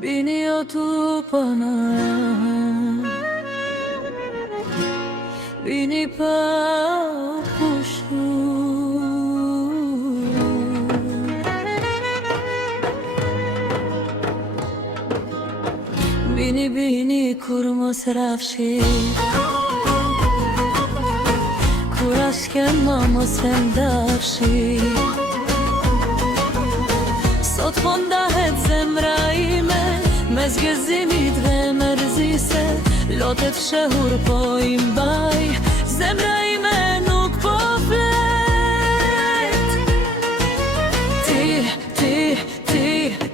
Bini o tu pana, bini pa pushu. Bini bini kur mos rafshi, kur asken ma mos endafshi. Sot fondahet zemra ime, mes gëzimit dhe mërzise, lotet fshehur po i mbaj, zemra ime nuk po flet.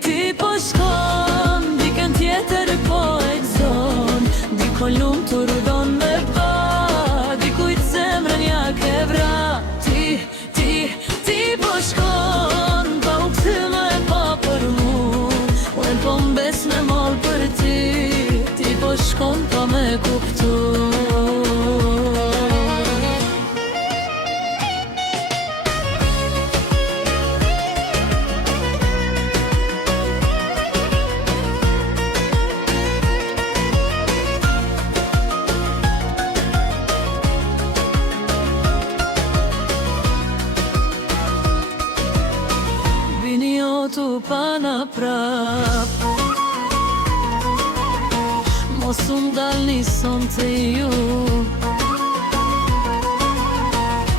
Ti po shkon, dikën tjetër po e gzon, diko lumtur don me ba, dikujt zemrën ja ke vra. Ti po shkon, pa u këthyme pa për mu, unë po mbes me mall për ti. Ti po shkon pa me kuptu. Bini o tu pana prap, mos dalni son të ju,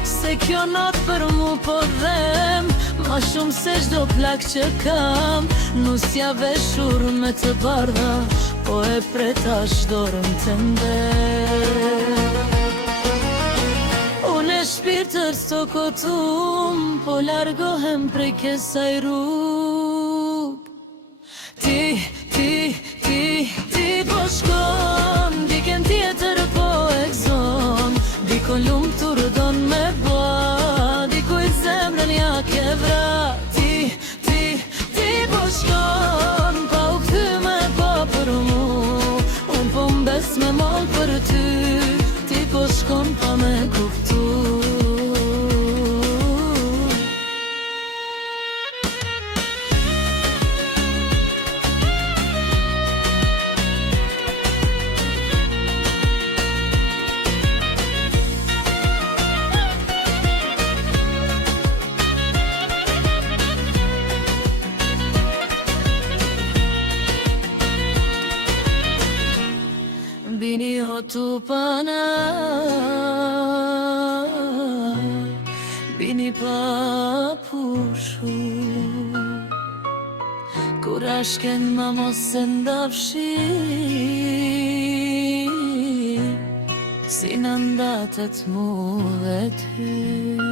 se kjo natë për mu po dhem, ma shumë se çdo plak që kam. Nusja veshur me të bardha, po e pretash dorën të nder. Unë e shpirtër stokotum, po largohem prej kësaj rrugë. Ti po shkon, dikën tjetër po e gzon, diko lumtur don me ba, dikujt zemrën ja ke vra. Ti po shkon, pa u këthyme pa për mu, unë po mbes me mall për ty. Ti po shkon pa me kuptu. Bini o tu pana, bini pa pushu, kur ashken ma mos e ndafshi, si në ndatet mu dhe ty.